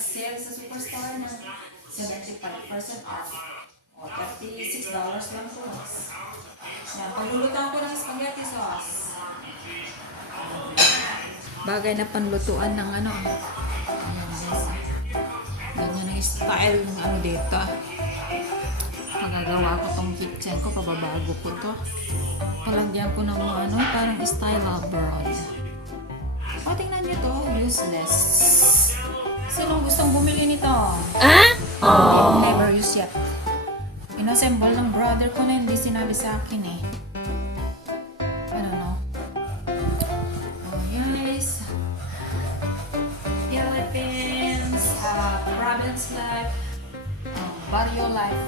sale sa superstore na 75% off. O, $36 lang po. Yan, paglulutan ko ng spaghetti sauce. Bagay na panlutuan ng ano. Ayan, guys. Ganyan ang style ng ano dito. Magagawa ko tong kitchen ko, pababago ko to. Palagyan ko ng mga ano, parang style abroad. O, tingnan nyo to, useless. Sinong gustong bumili nito? Never use yet. Inassemble ng brother ko na hindi sinabi sa akin eh. I don't know. Oh, guys. Philippines, province life, barrio life.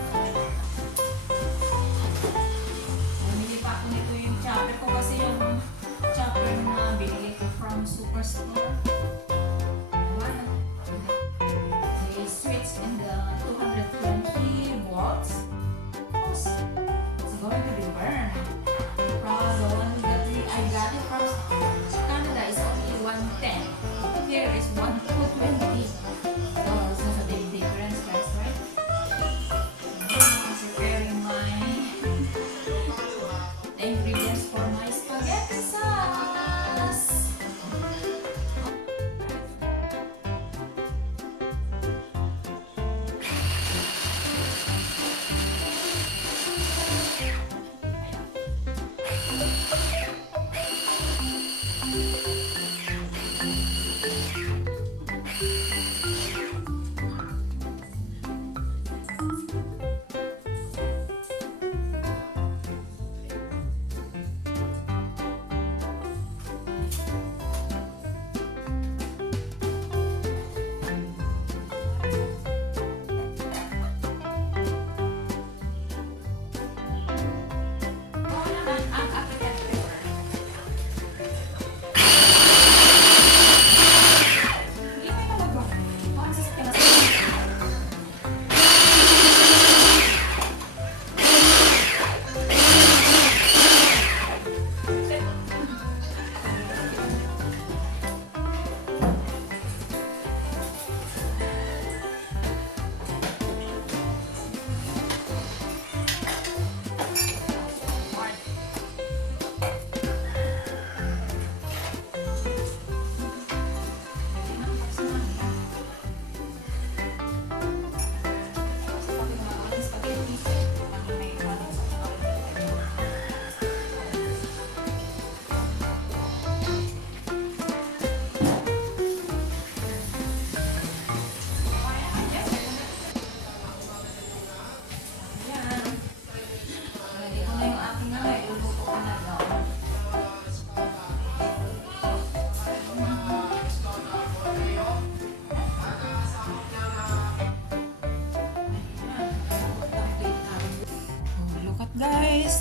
Bumili pa ako nito yung chopper ko kasi yung chopper na binili ko from superstore. They switch in the 220 volts. It's going to be burned. From the one that I got it from Canada is only 110. Here is 220. So it's not a big difference, guys, right? I'm preparing the ingredients for my spaghetti sauce.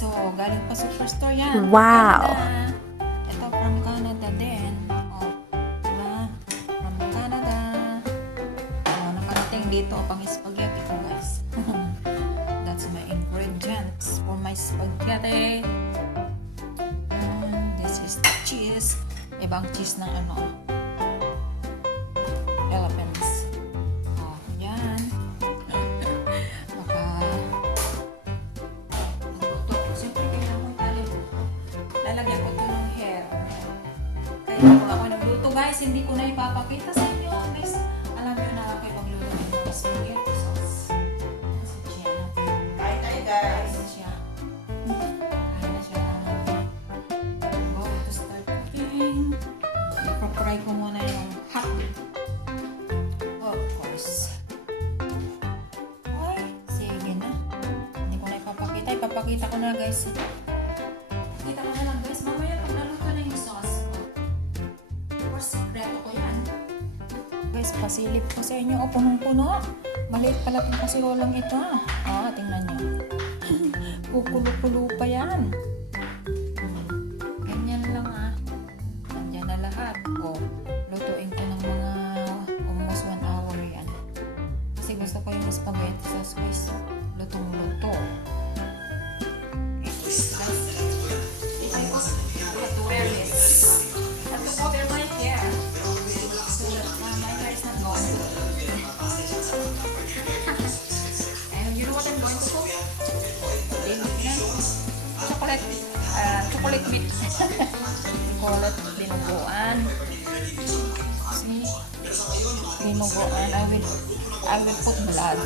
So, galing pa superstore yan. Wow! Canada. Ito from Canada din. Oh, diba? From Canada. Oh, nakarating dito pang spaghetti ko, guys. That's my ingredients for my spaghetti. And this is the cheese. Ibang cheese ng ano. Philippines. Oh, yan. Lalagyan ko ito ng hair. Kaya kung ako nagluto, guys, hindi ko na ipapakita sa inyo. Guys, alam nyo na kayo magluto ng spaghetti sauce. Kasi siya na. Bye tayo, guys. Kasi siya. Kaya na siya na. Go to start cooking. Ipapry ko muna yung hot. Of course. Ay, sige na. Hindi ko na ipapakita. Ipapakita ko na, guys. Kita ko na lang, guys. Mamaya pag naluto na yung sauce ko. Or sekreto ko yan. Guys, pasilip ko sa inyo. O, punong-puno. Maliit pala itong kasirolang ito. Tingnan nyo. Kukulo-kulo pa yan. Ganyan lang Nandiyan na lahat. O, lutuin ko ng mga almost 1 hour yan. Kasi gusto ko yung spaghetti sauce, guys. Lutong-luto. dinuguan. See? Dinuguan. I will put blood.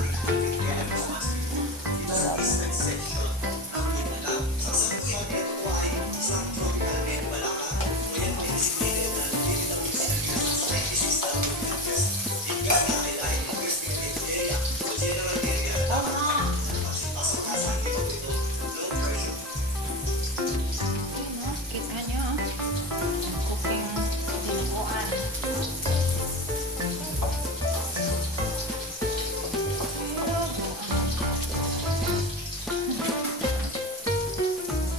Kita nyo, cooking dinuguan.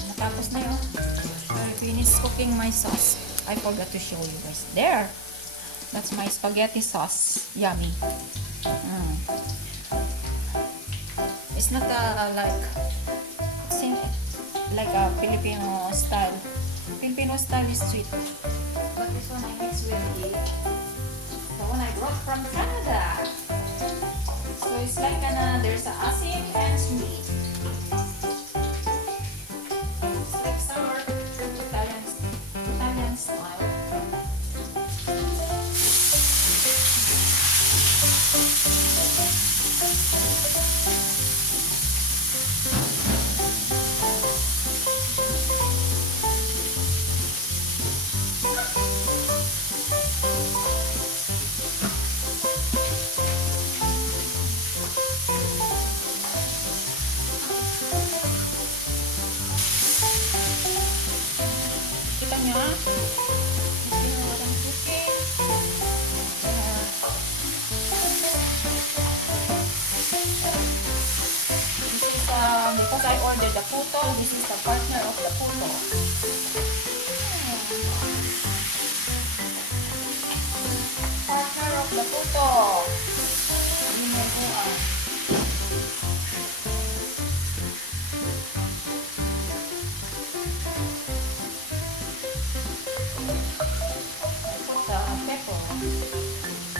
Natapos na yun. I finished cooking my sauce. I forgot to show you guys. There! That's my spaghetti sauce. Yummy. It's not like a Filipino style. Filipino style is sweet. But this one I mix with the one I brought from Canada. So it's like there's a asin and sweet. It's like sour Italian style. Kita nyo, what I'm cooking. This is because I ordered the puto. This is the partner of the puto. Partner of the puto. Dinuguan.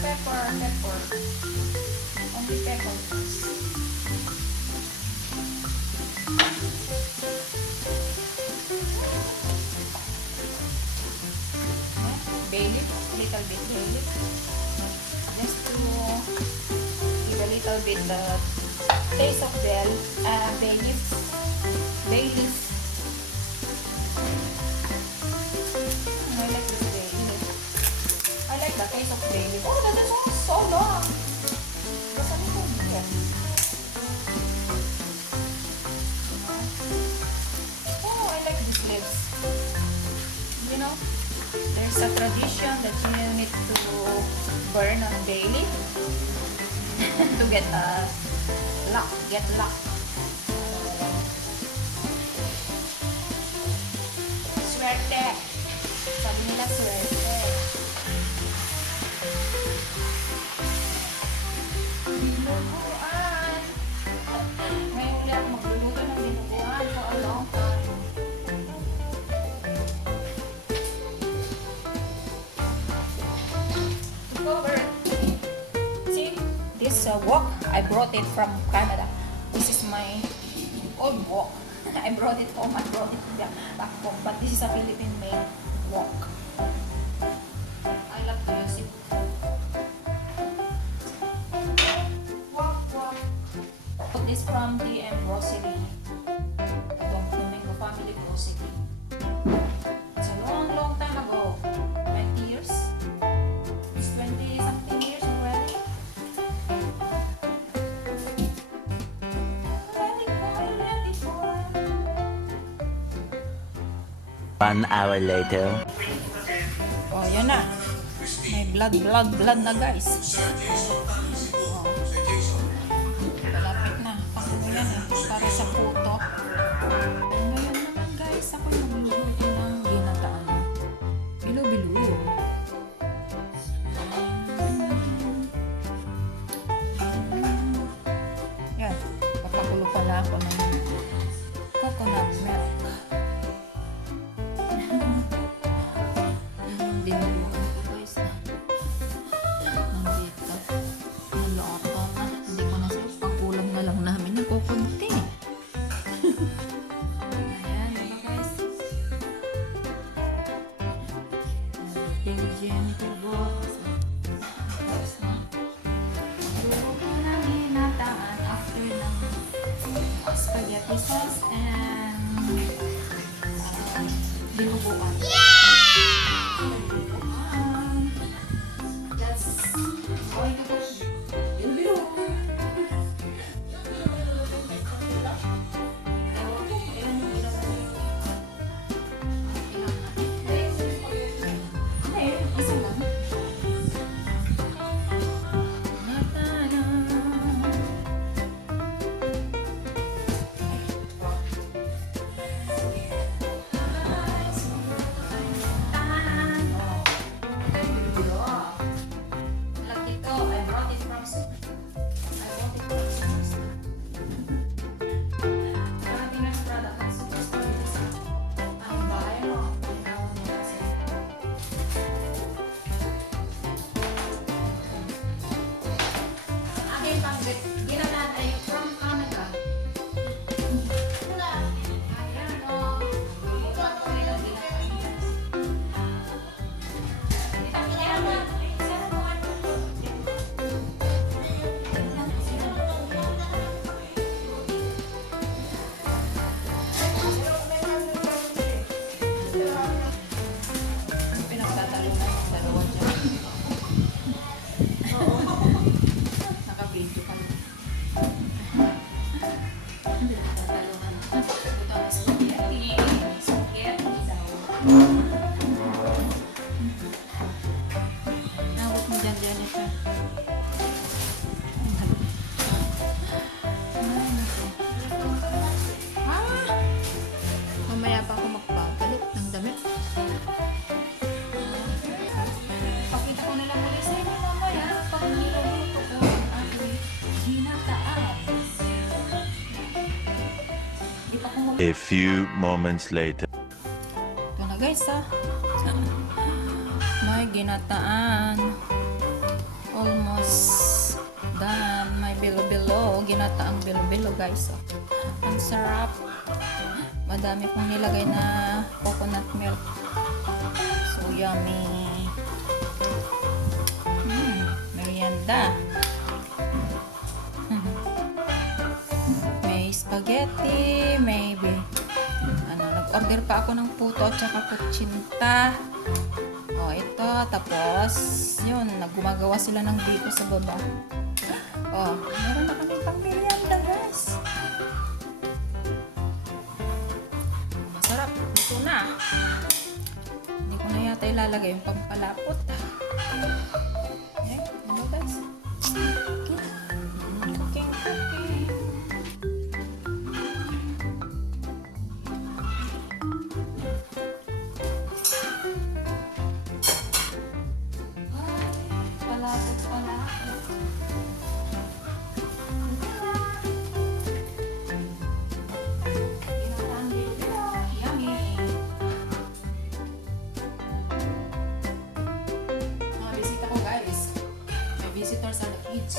Pepper. Only pepper. Bay leaf, little bit bay leaf. Just to give a little bit the taste of bay leaf. Bay leaf. I like this bay leaf. I like the taste of bay leaf. Oh, that is so long. Basta nito yan. Oh, I like these leaves. You know, there's a tradition that you need to burn on daily to get luck. Swerte. Sabi nila swerte. Dinuguan. Ngayon ulit ako magluluto ng dinuguan for a long time. To cover. See, this wok, I brought it from Canada. This is my old wok. I brought it home. I brought it back home. But this is a Philippine-made wok. I love to use it. Put this from DM Grocery. Domingo Family Grocery. It's a long time ago. 20 years. It's 20 something years already. Ready for. 1 hour later. Oh, yan na. May blood na guys. Oh. Malapit na. Pang yan eh. Para sa puto. Ngayon naman guys, ako yung magluluto ng ginataan. Bilo-bilo. Yan. Papakulo pala ako ng coconut milk. Dinuguan ko guys. Nandito. Naloto na. Hindi ko na siya. Pagkulang na lang namin ng kukunti. Ayan, diba guys? bukas. Tapos na. Luluto ng ginataan after ng spaghetti sauce and dinuguan. That's all you push. Ginagawa ay from Canada. Ayan, oh. Ito ang kanilang pinagtatalunan ng dalawa dyan. Naka-video ka na. Pinagtatalunan. Ito ang spaghetti. Spaghetti daw. Nawag mo dyan, Jennifer. Mamaya pa ako magpapalit ng damit. Pakita ko na lang ulit sa inyo mamaya pag niluluto ko ang aking ginataan. Di pa ko A few moments later. ito na guys ha. May ginataan. Almost done. May bilo-bilo. Ginataang bilo-bilo guys. Oh. Ang sarap. Madami kong nilagay na coconut milk. So yummy. Merienda. May spaghetti, maybe. Nag-order pa ako ng puto at saka kutsinta. O, ito. Tapos, yun, gumagawa sila ng dito sa baba. O, meron na kami pang merienda, guys. Masarap. Ito na. Hindi ko na yata ilalagay yung pampalapot. Ano, guys? Cooking. Palapot. Yummy. Mga bisita ko guys. May visitors sa the kids.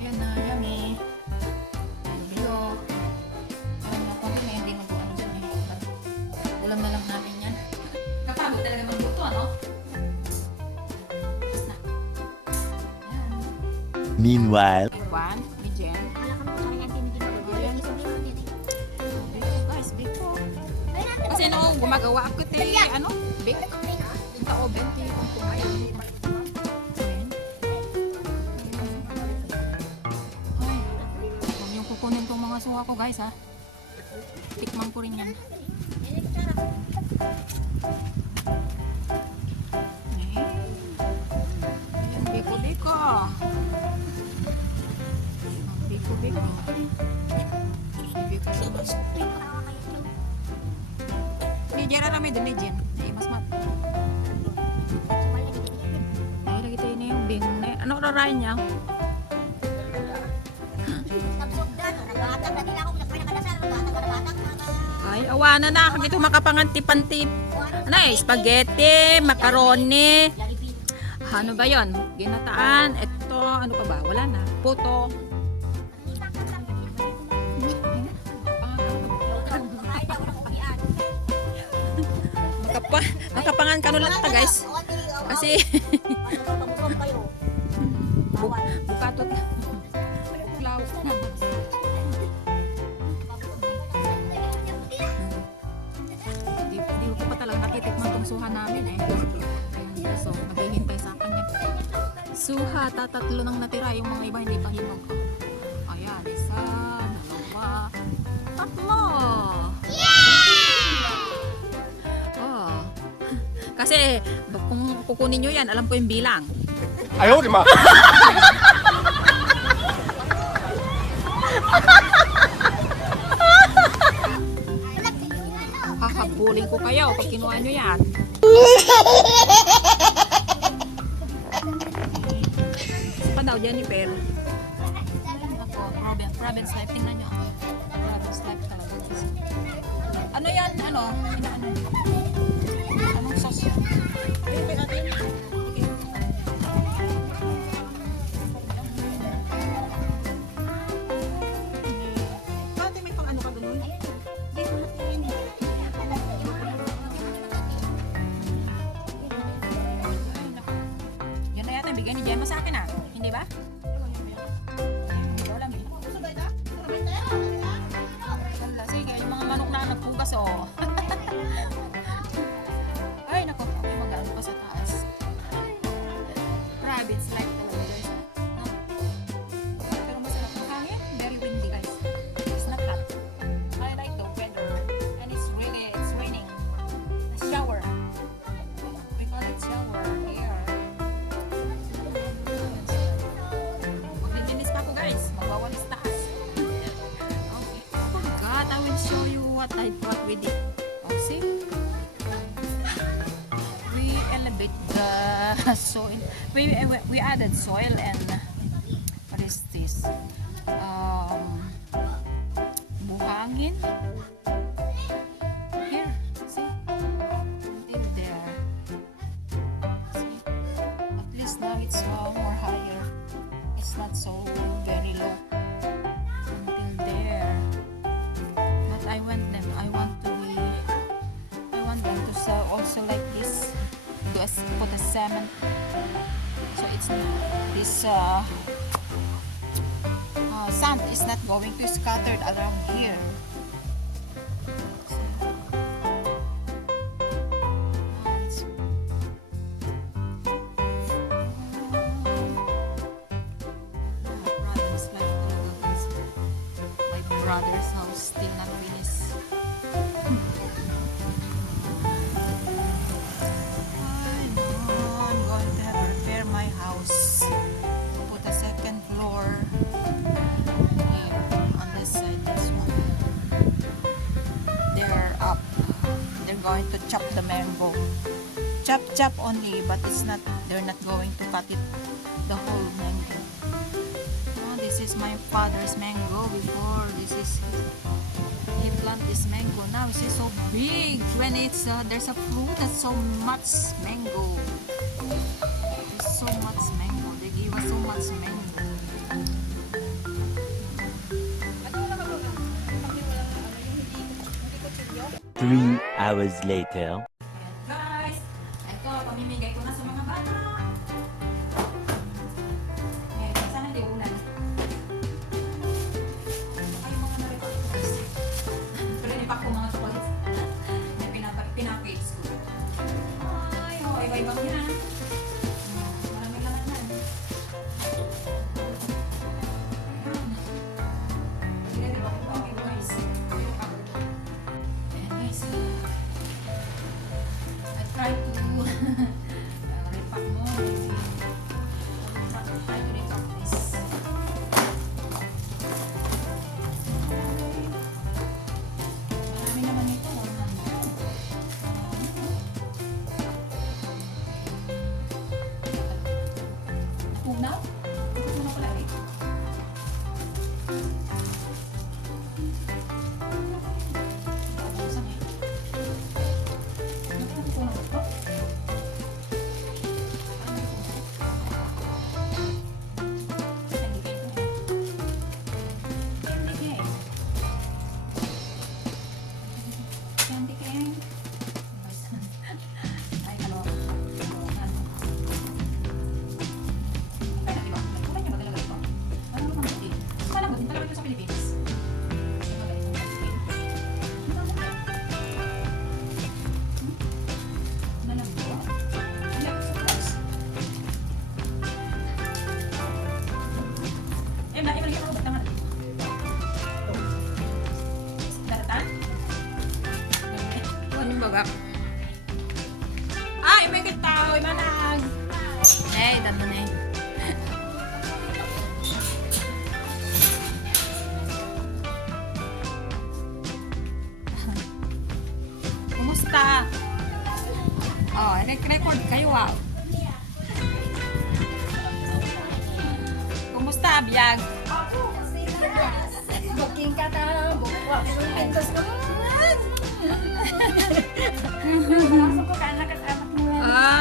Yan na, yummy. Bilo. Alam mo, konti may hindi nabuan dyan eh. Ulam na lang namin yan. Kapagod talaga magluto, ano? Tapos na. Yan. Meanwhile, Juan, ni Jen. Ayan. Guys, biko. Kasi no, gumagawa ako ano? Bake. Sa oven, kung kumain. Ayan. Ay, huwag niyong kukunin tong mga suha ko guys ha. Tikman ko rin yan. Ayan, biko-biko. Biko-biko. Biko sa mas. Ni Jera na may dun Jen. Ay, mas mat. Ay, lagi tayo na yung bing. Ano rarayan niya? Nagsugat, nagbatag na nila ako, nagpapalakadasan, nagbatag na batag, mga Ay, awa na na. Kagito makapanganti-panti. Ano eh, spaghetti, macaroni. Ano ba yon? Ginataan. Ito, ano pa ba? Wala na. Puto. Makapangan ka lang ta guys. Kasi bukatot. Klaw. Di ko pa talaga natitikman tong suha namin eh. Ayan, so maghihintay sa kanya. Suha, tatatlo nang natira. Yung mga iba hindi pa hinog. Ayan, isa, dalawa, tatlo. Oh. Kasi kung kukunin nyo yan, alam ko yung bilang. Ayaw, di ma. Hahabulin ko kayo pag kinuha nyo yan. Isa pa daw, Jennifer. Ako, province life. Tingnan nyo. Province life talaga. Ano yan? Ano? Inaano? Anong sauce yan? Bakit may pang ano ka ganun? Yan na yata yung bigay ni Gemma sa akin ah. Hindi ba? Hindi ko alam eh. Wala, sige, yung mga manok na nagpugas oh. Ay, naku, may mag-ano pa sa taas. Rabbits like talaga guys. No? Pero masarap ang hangin. Very windy guys. It's not hot. I like the weather. And it's raining. A shower. We call it shower here. Maglilinis pa ako guys. Magwawalis taas. Okay. Oh my God, I will show you what I brought with it. Oh, see? We elevate the soil. We added soil and what is this? Buhangin. Here, see? Until there. See? At least now it's more higher. It's not so very low. Until there. But I want them to sell also like this. Put a cement. So it's this sand is not going to scattered around here. My brother's house still not finished. I'm going to have to repair my house. Put a second floor here on this side. This one. They're up. They're going to chop the mango. Chop only, but it's not. They're not going to cut it the whole mango. Oh, this is my father's mango before. This is he plant this mango now. It's so big. When it's there's a fruit that's so much mango. There's so much mango. They give us so much mango. 3 hours later. Guys, ito, pamimigay ko na sa mga bata. Ayan, sana hindi ulan. Ay, mga naripak ko guys. Pero nipak ko mga chocolates. Pinapackage ko. Ay, iba-ibang yan. Maraming laman yan. Pinanipak ko guys. Ayan guys. I try to repack mo. Uy, manang. Eh, dami na eh. Kumusta? Oh, record kayo ah. Kumusta, Biyag? Booking ka na. Bukuha ko ng pintos naman. Pasok ko ka anak at anak mo.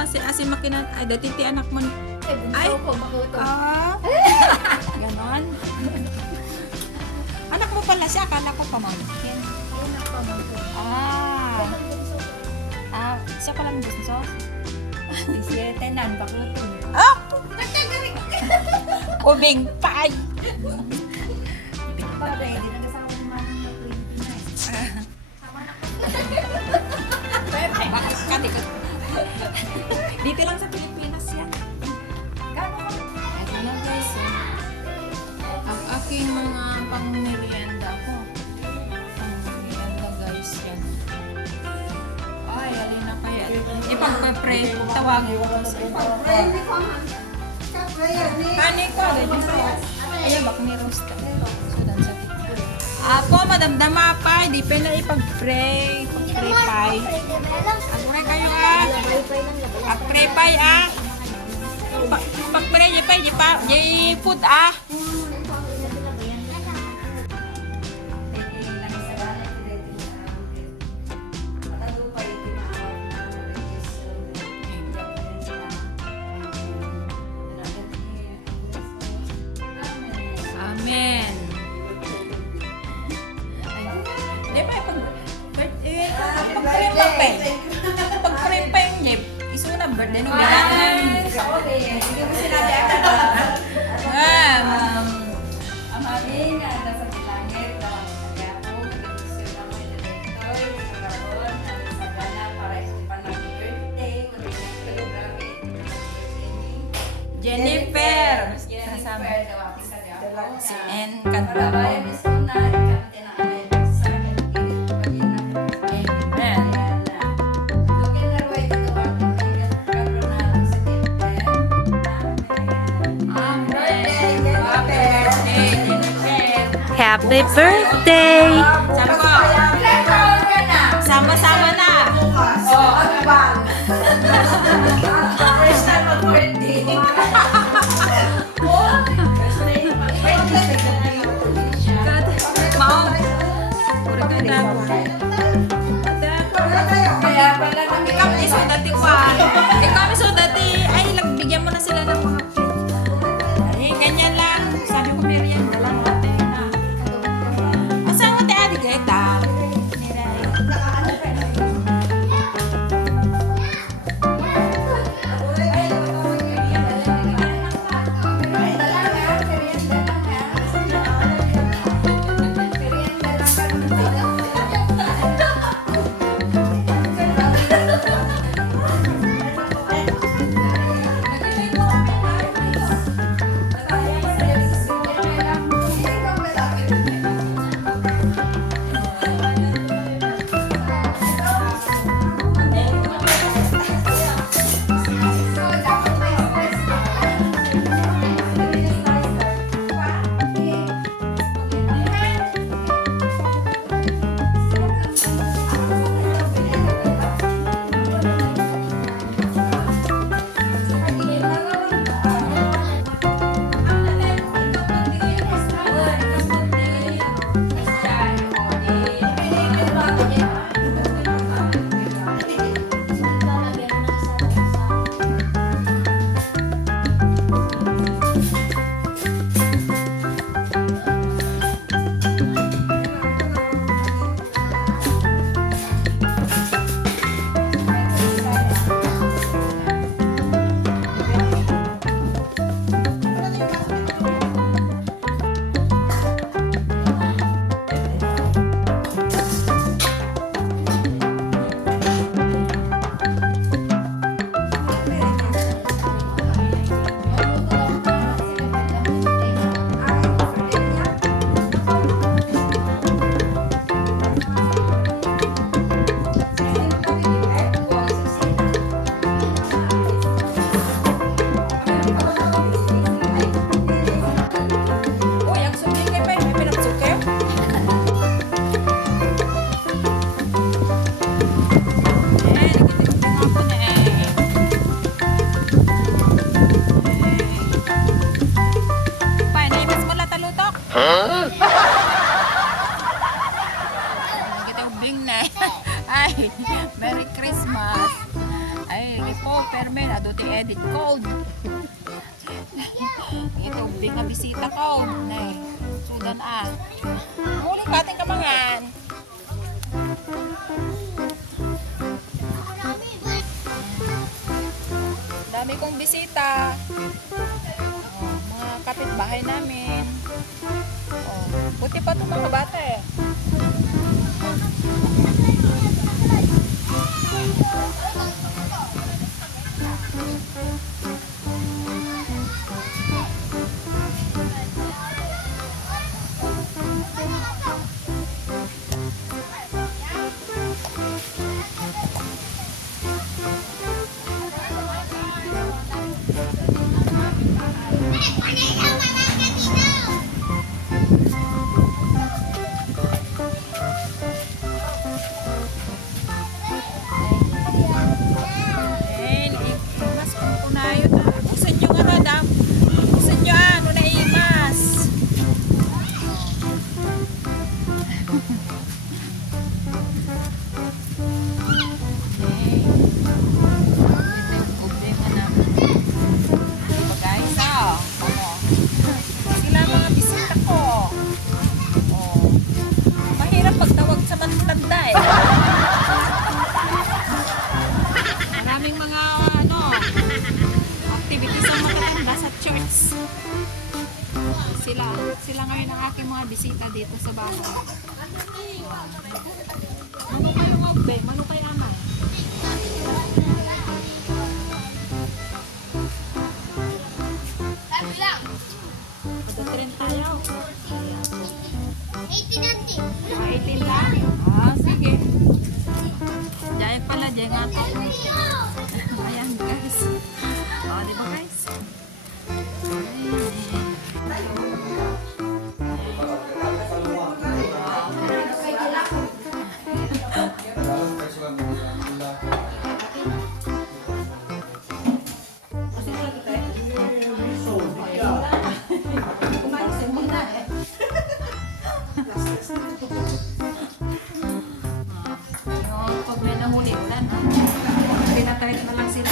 Si Asin Makinan. Ay, dati ti anak mo. Ay, bunso ko, makuto. Ganon. Anak mo pala siya. Akala ko pamangkin. Anak pa mo to. Siya palang gusto. 17 nan, bakuto. Ubing pay. Pwede na kasama ng manang na 29. Dito lang sa Pilipinas yan. Ito na guys. Ang aking mga pang-merienda ko. Pang-merienda guys yan. Ay, alin na kaya. Ipag-pre. Tawagin ko kasi. Kani ko. Ayan, bak ni roast. So, dan sa tiktok. Ako, madamdama pa. Di pa na ipag-pray. Pag-pray pay. Agure kayo ah. Pag-pray pay ah. Pag-pray pay. Di pa. Di food ah. Amen. Di ba pag-pray pa yung lip, isuna birthday nung gano'n. Amaling, nasa sa langit, nasa ako, nag-isip ako yung director, sa karoon, nasa gana, para isipan ng birthday, marinig kayo, grabe, Jennifer. Kasama. Si N. Para bayan is una, ikamte na amin. Sa akin, pagina. Amen. Lugin na ruway dito ba? Karoon na sa September. Happy birthday, Jennifer. Happy birthday! Sama-sama na. First time mag-birthday. Mau. Puro ka daw. Kaya pala Ikaw iso dati pa. Ikaw iso dati. Ay, bigyan mo na sila ng mga ay, ganyan lang. Sabi ko merienda lang ate na. Asawa te adi geta. permen, aduti edit cold. Ito, nga bisita ko. Nay, sudan Muli ka ating kamangan. Dami kong bisita. Mga kapitbahay namin. Buti pa itong mga bata eh. Sila ngayon ang aking mga bisita dito sa bahay. Ano kayo ngabbe? Ano kayo aman? Pagdatirin tayo. 18 nanti. 18 lang? Sige. Diyan pala, diyan nga to. Ayan guys. Di ba guys? Pag may nahuli ulan, pinatawid na lang sila.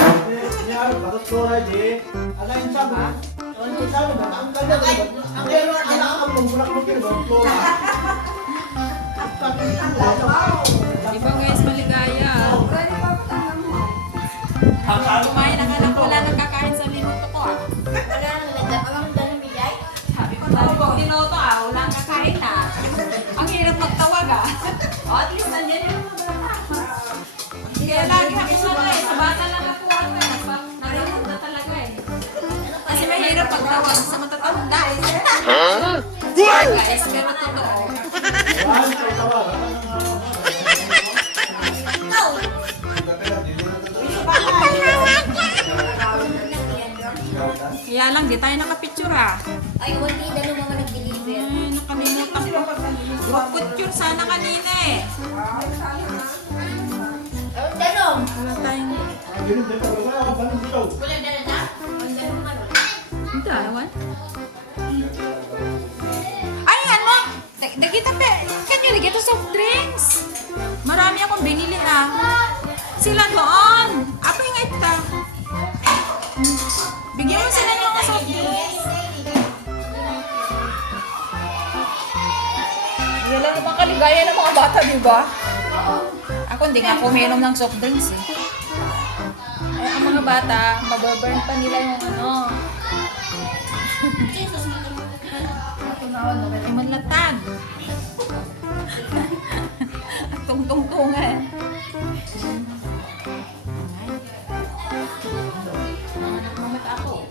Diba guys, maligaya. Kumain ang anak, wala nang kakain sa minuto ko Sabi ko, tawag ko minuto wala nang kakain Ang hirap magtawag at least nandiyan yung mga bata. Kaya lagi ako sa bata lang ako nalulog na talaga Kasi mahirap pagtawag sa matatanda Guys, pero totoo. Kaya lang, di tayo nakapicture Ay, hindi na naman nag-deliver. Ay, nakalimutan ko. Picture sana kanina Danong! Wala tayong... Wala dala na? Ang danong man. Hindi, ewan. Ay, ano? Dagita pa. Kanyo, dagita soft drinks. Marami akong binili Sila doon. Apa yung ita? Bigyan mo sila ng mga soft drinks. Yan lang naman kaligaya ng mga bata, di ba? Ako hindi nga ako uminom ng soft drinks Ay, ang mga bata, mababurn pa nila yung ay manlatag. At tungtungtungan. Nagmamata ako.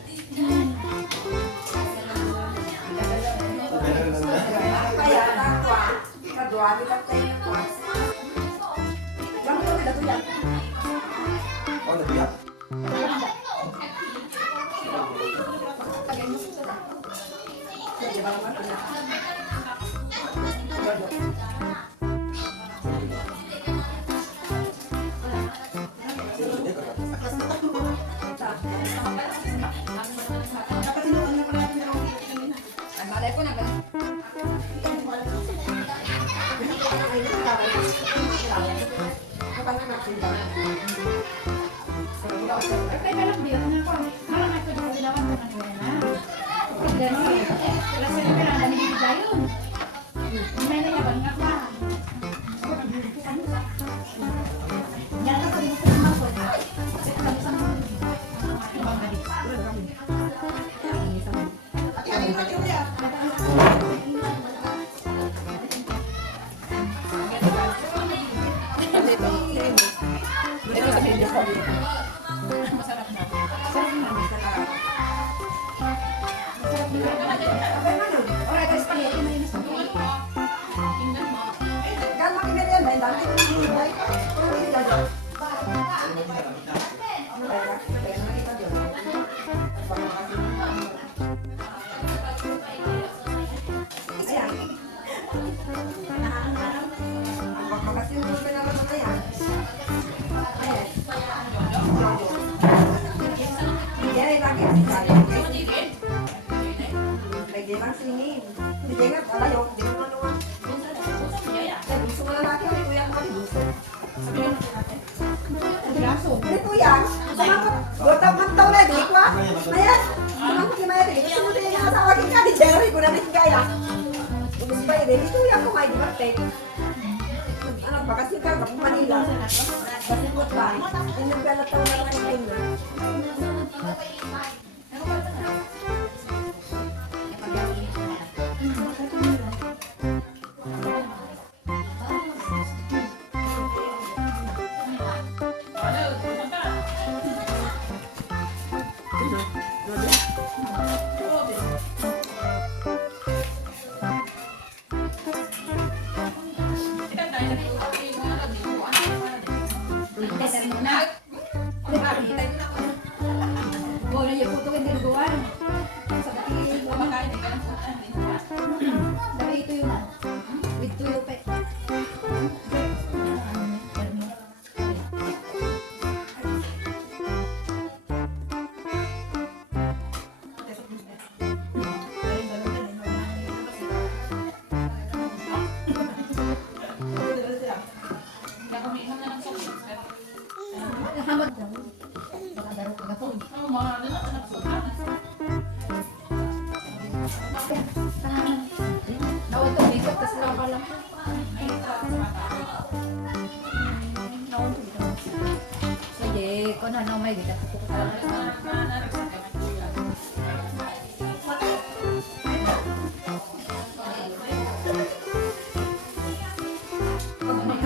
Malay ko na ba? Bakasyon ka, kapag Manila. Bakit mo ba? Yung nagkalataw na lang kayo na. Sige, kung ano may kita ko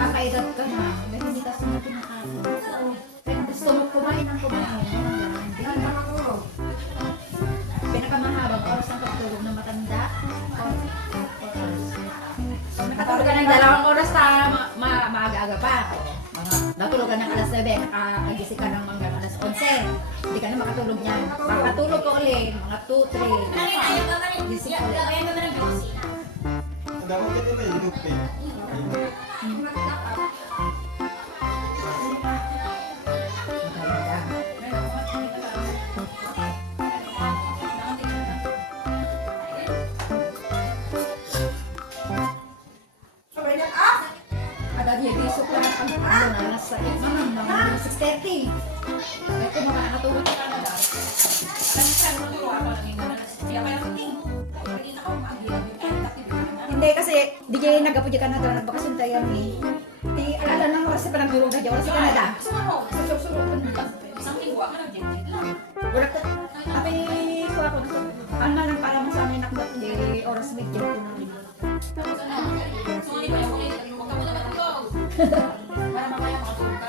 kakaedad ka na, may hindi kasi na pinakain. Pero gusto mo kumain ng kumain. Pinakamahabang oras ng pagtulog ng matanda. Nakatulog ka ng 2 oras sa maaga-aga pa. Natulog ka ng alas 9, nakagising ka ng mga alas 11. Hindi ka na makatulog niyan. Makatulog ka ulit, mga 2, 3. Gising ka ulit. Ada dia besok lang ang alas 6:30. Ito makakatulog ka na daw. Hindi kasi di jay nagapuji ka na daw nagbakasyon tayo ni. Di alala nang oras sa panagdurog na daw sa Canada. Susunod isang linggo ka na dyan. Wala ka. Tapi ko ako. Ano lang para mo sa amin nakbat di oras medyo ko na. Para mamaya makatulog ka.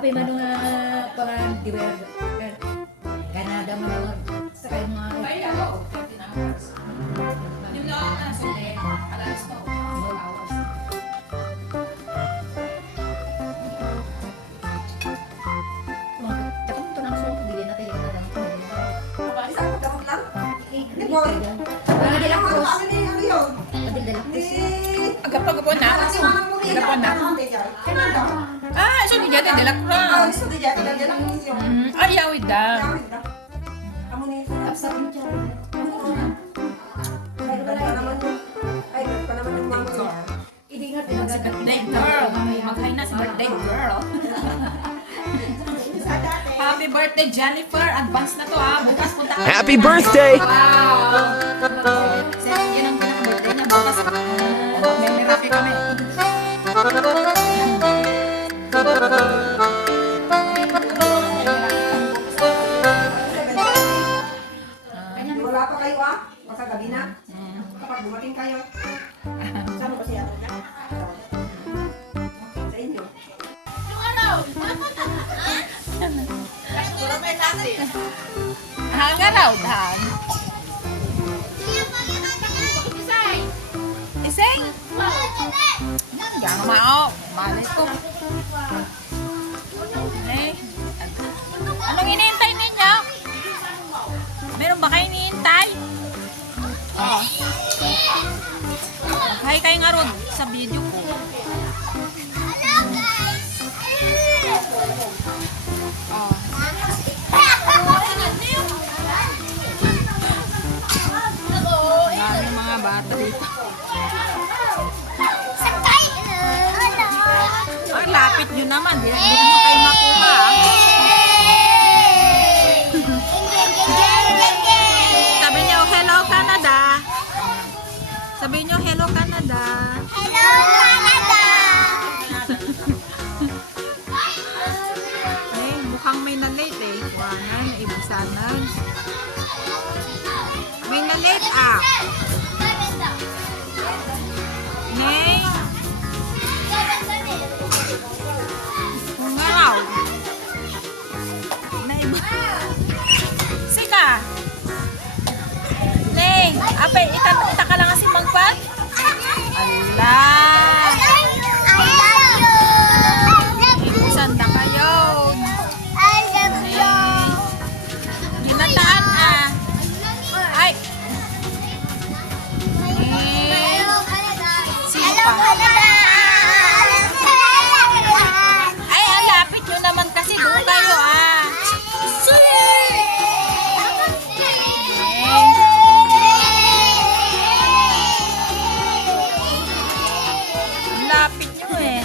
Apay man nga parang diwer Canada man sa kayo mga Agapon na. Ah, so di jate de la Cruz. Ayaw ida. WhatsApp mo siya. Ay, pa naman yung mama mo. Hindi nga pinagagad. Birthday girl. Mag-hi na si birthday girl. Happy birthday, Jennifer. Advance na to ha. Bukas punta ka. Happy birthday! Wow! Yun ang pinaka-birthday niya. Bukas. May miracle kami. Wala pa kayo ah. Magkagabi na. Kapag dumating kayo. Saan ba siya? Sa inyo. Hanga raw, Dan. Iseng? Yan mao. Malis ko. Eh. Anong hinihintay ninyo? Meron ba kayo hinihintay? Oh. Hi kayo nga ron sa video ko. Oh. Dami mga bata dito. Ay, lapit nyo naman. Hindi naman kayo makuha. Sabi nyo, hello Canada. Sabi nyo, hello Canada. Eh, mukhang may na-late eh. Kuhanan, ibisanan. May na-late ah. Neng. Ngaraw. Sika. Neng, apay, ita ka lang kasi magpag? Allah. Sanda kayo. Neng. Ginataan ah. Ay. Neng. Sipa. Ay, ang lapit nyo naman kasi doon kayo ah. Ang lapit nyo eh.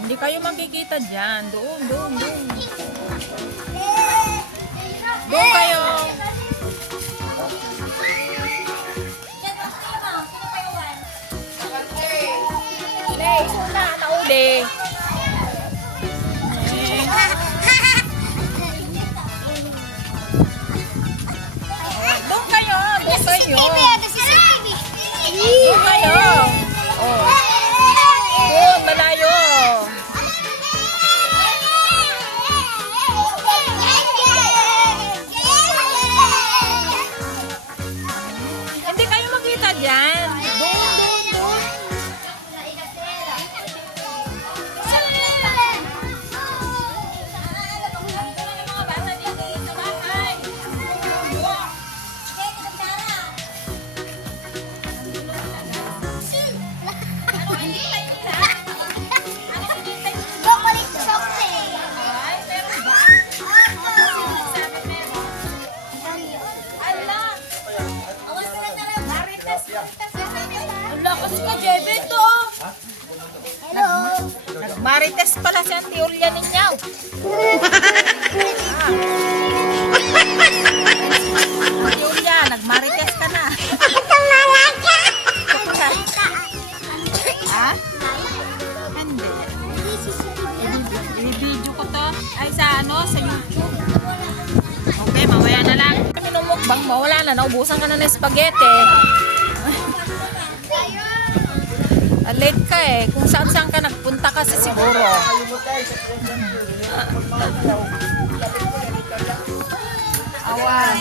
Hindi kayo makikita dyan. Doon. Doon kayo. Suna, nauli. Doon kayo. Doon kayo. Doon kayo. Oh. Doon, malayo. Hindi kayo makita dyan. Doon. Marites pala si Auntie Julia ninyo. Auntie Julia, nagmarites ka na. Ha? Hindi. I-video ko to. Ay, sa YouTube. Okay, mamaya na lang. Minumukbang mo, wala na. Naubusan ka na ng spaghetti. Late ka eh. Kung saan ka nagpunta kasi siguro. Awan.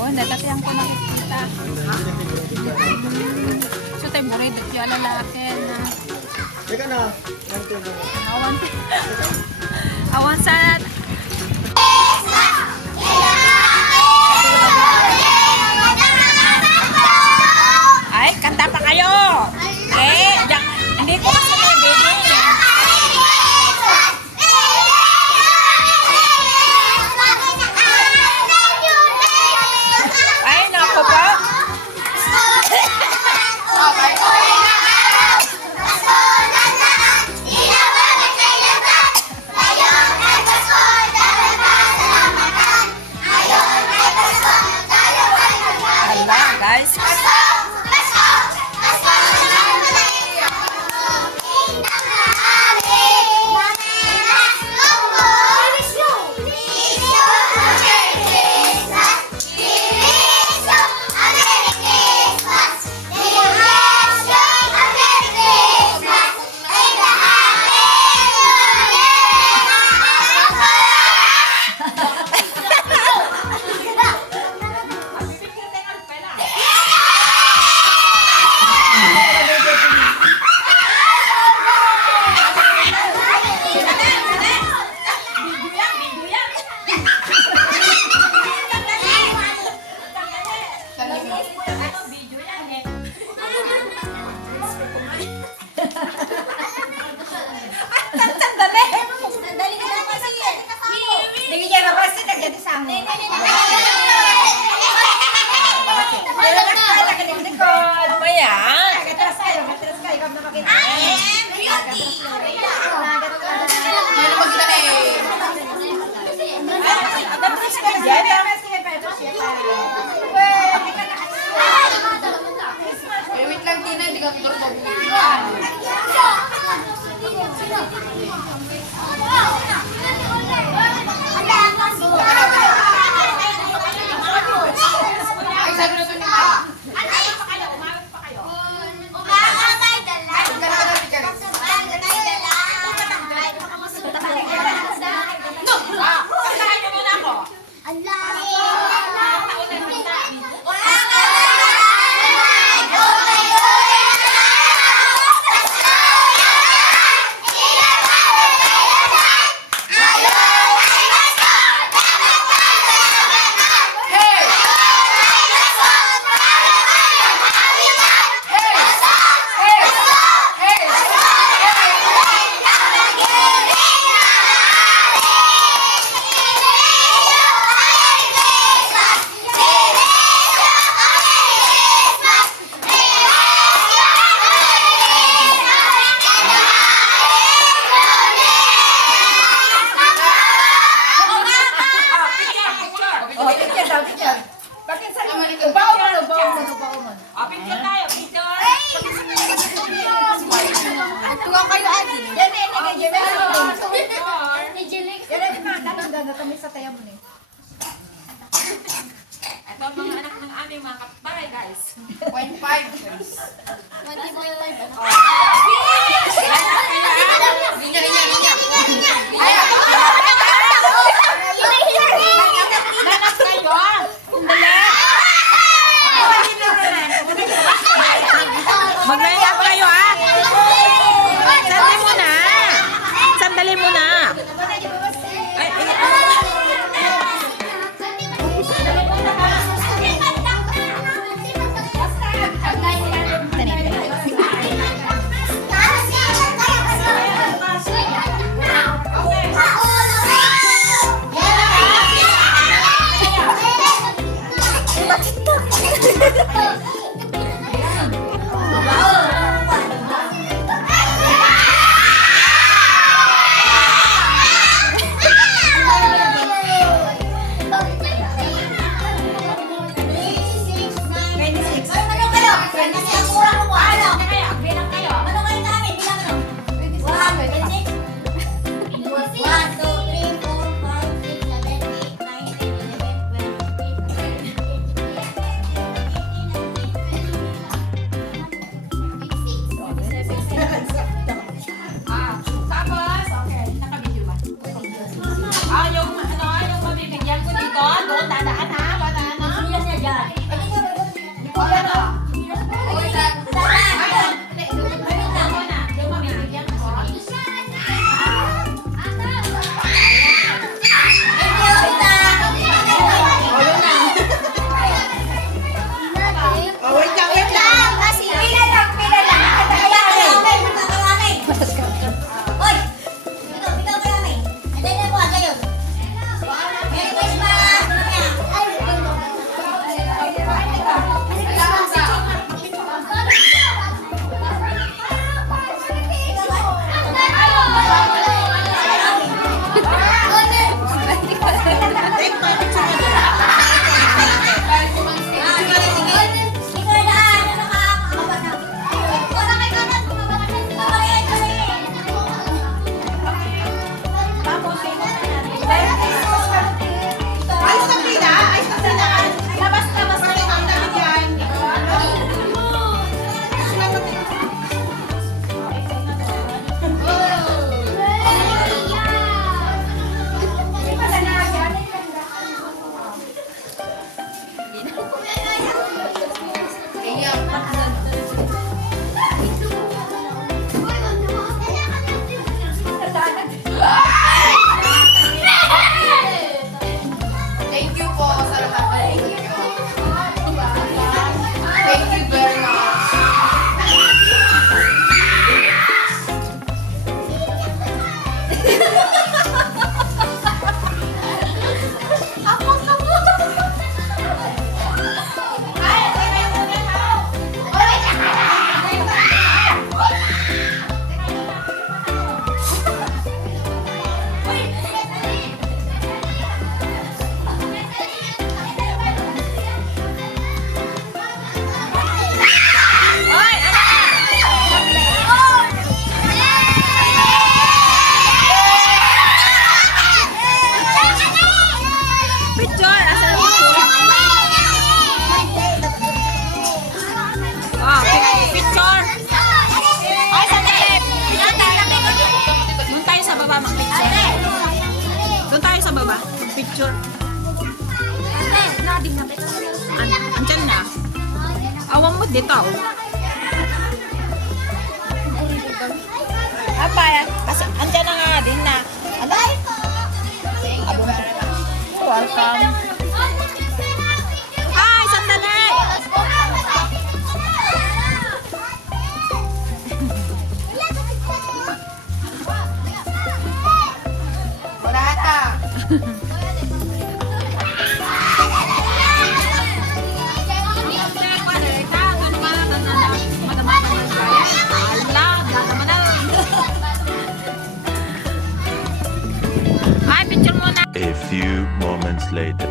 Oh, natatiyan ko nakikita. So, tayo mo rin. Dati yung lalaki na. Teka na. Awan sa... Ay, Kakanta pa kayo! Hindi ko kasi may baby. Ay, naku po. Hala, guys. Ito ang mga anak ng aming mga kapitbahay, guys. 0.5. Magnaya kayo ah. Sandali muna. Sandali muna. picture. Andyan na. Awang mo dito. Apa yan? Kasi andyan na nga din na. Ano? Welcome. Hi, sandali! Wala ka. Ay, picture muna. A few moments later.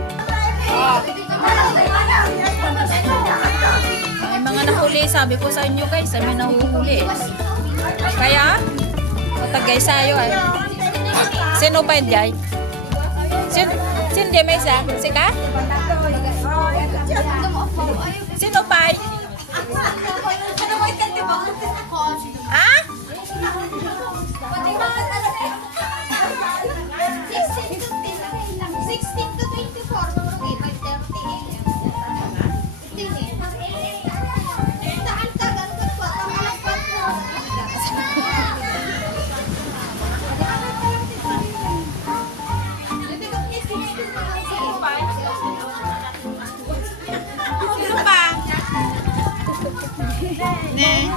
May mga nahuli, sabi ko sa inyo guys, may nahuhuli. Kaya, matagay sayo ay. Sino pa yun, Jai? Sino di may isa? Sika? Sino pa? Ha? Sino pa? Neng.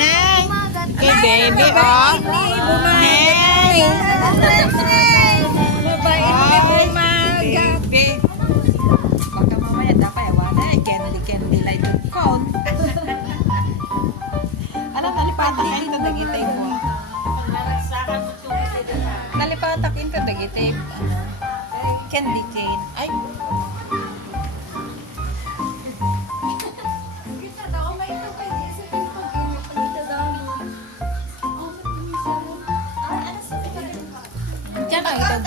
Neng. Okay, baby, oh. Neng. Baby. Baka mamaya dapat wala eh. Candy light cone. Ano, nalipatak ka ito, dagitay ko. Nalipatak ito, dagitay. Candy cane. Ay. Diyan ka ito.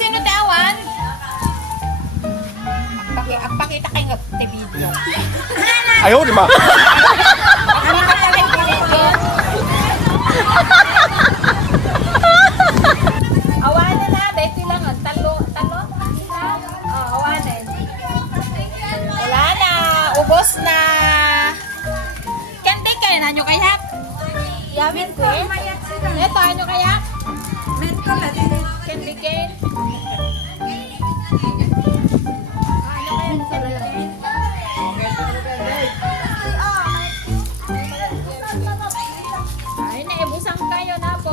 Sino tawan? Pakita kayo ng video. 哎呦我的妈！ Awanan na, dahil lang ang talo. Awanan. Wala na. Ubos na. Candy cane. Ano kaya? Yawin ko eh. Ito, ano kaya? Candy cane. Ay, naibusan kayo na po.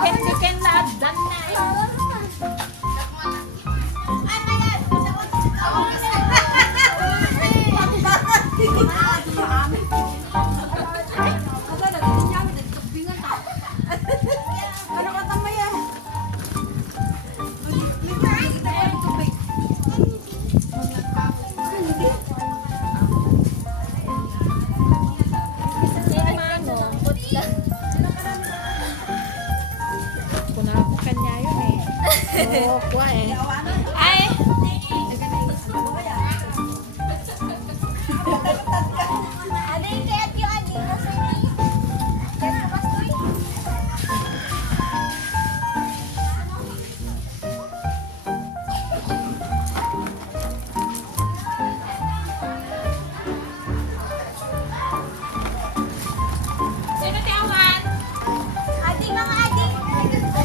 Candy cane na agdan na. Ano ka tamaya? Oo, kuha eh. Ay! Sino ti Awan?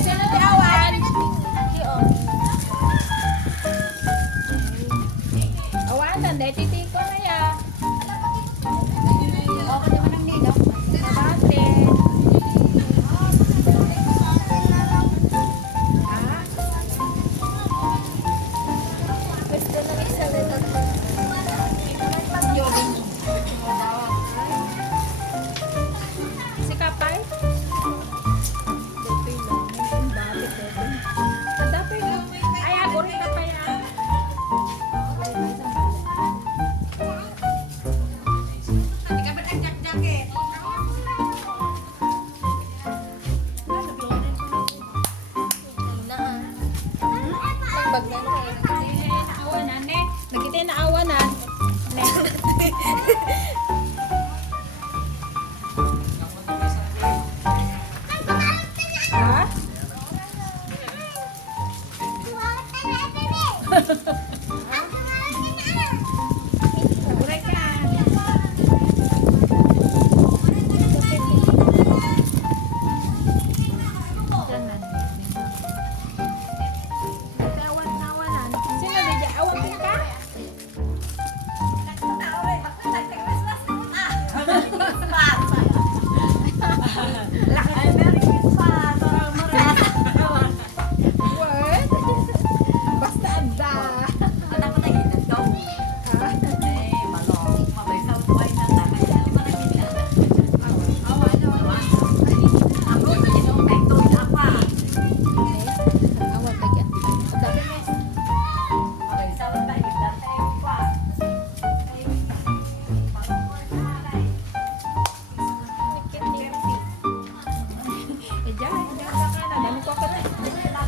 Sino ti Awan? Awanan, dahil titiko na ya. Okay naman ang nino. Dati. Si Kapay? Dati lang. Ay, ako rin na pa yan. Naawanan eh. Nagkita yung naawanan. Ha? Uray ka. Naawanan. Sino di awan din ka? What? Basta da. Awan ka yan.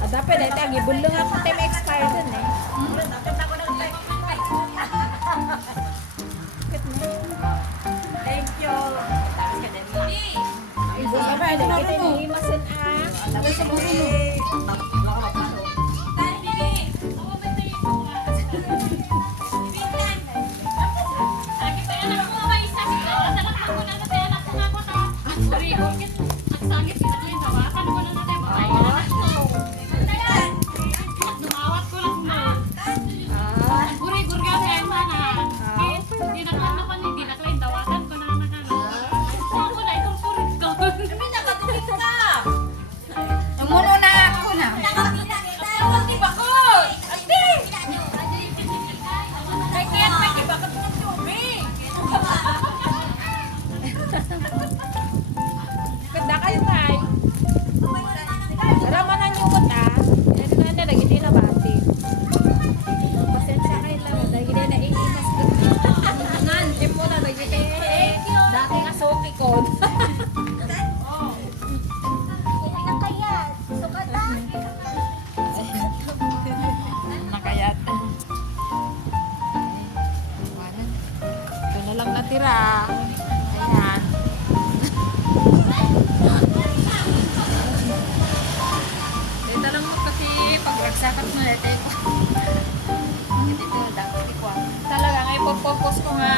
Dapat dahil tayo, gibulong ako time expire dun eh. Thank you. Ibus ka ba? Kita ni Masin Tumuno na ako na. Ganda kayo, Tay. Ramanan yung mata. Ano na, nagiti na bati. Pasensya kayo lang. Dahil na naiimas ko. Nanti mo na, nagiti. Dati nga suki ko. Nakayat. Ito na lang natira. Ayan. Ito lang mo kasi pagragsakat mo ito. Ito dapat iko. Talaga ngay purpose ko nga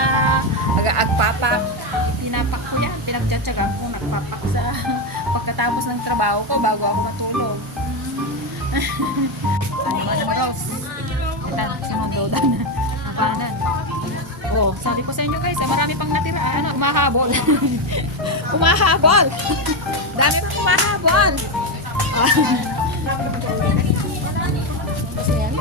agpapak. Pinapak ko yan. Pinagtsatsagan ko. Nagpapak sa pagkatapos ng trabaho ko bago ako matulog. Ano ba naman Rose? Ito, sinundodan. Napanan. Oh, sabi ko sa inyo guys, marami pang natira. Ano, umahabol. Umahabol. Dami pang umahabol. Kasi yan.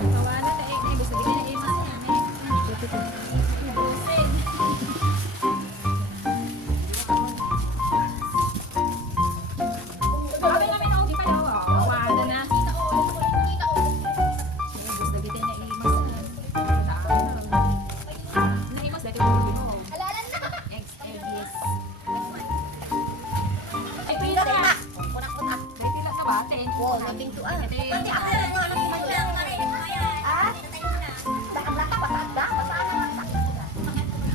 Kawalan na eh. Gusto din na imas yan eh. Sabi namin ako, di pa daw. Kawalan na. Gusto din na imas yan. Wow, nothing to add. Pati ako lang mga anak ko Ah? Baka patanda?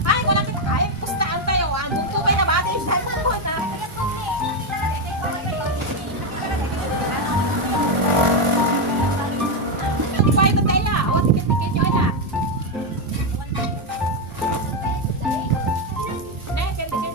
Ay, wala kita. Ay, pustaan tayo. Ang tubay na ba? Ay, saan po na? Hindi pa ito tayo. O, tikit-tikit nyo na. Eh, tikit-tikit.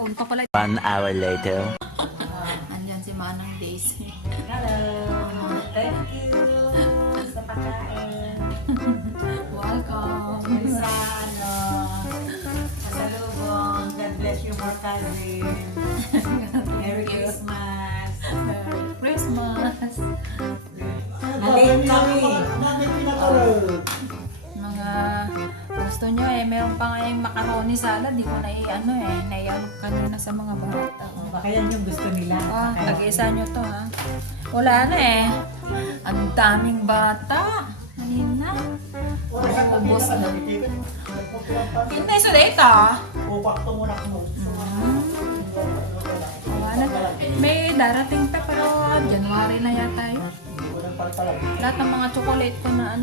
Punta pala. 1 hour later. Andyan si Manang Daisy. Hello. Thank you sa pagkain. Welcome. Sa pasalubong. God bless you more cousin. Merry Christmas. Merry Christmas. Nalate kami. Mga gusto nyo meron pa nga yung macaroni salad, di ko naiyan kanina sa mga bata. Baka yan yung gusto nila. Tag-isa nyo to ha. Wala na ang daming bata. Kanina. Ubus na. Hindi, so data. Wala na. May darating pa pero January na yata yun. Lahat ng mga chocolate ko na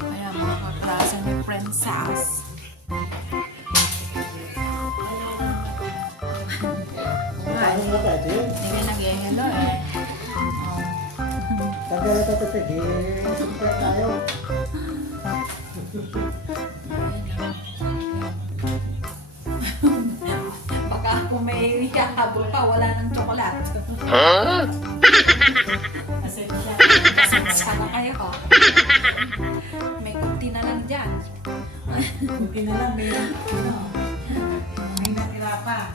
Kaya mga kaklase ni Princess. Hindi ka nag-hello Baka kung may habol pa, wala ng chocolate. Pasensya na kayo. May kunti na lang dyan. Kunti na lang, may natira pa.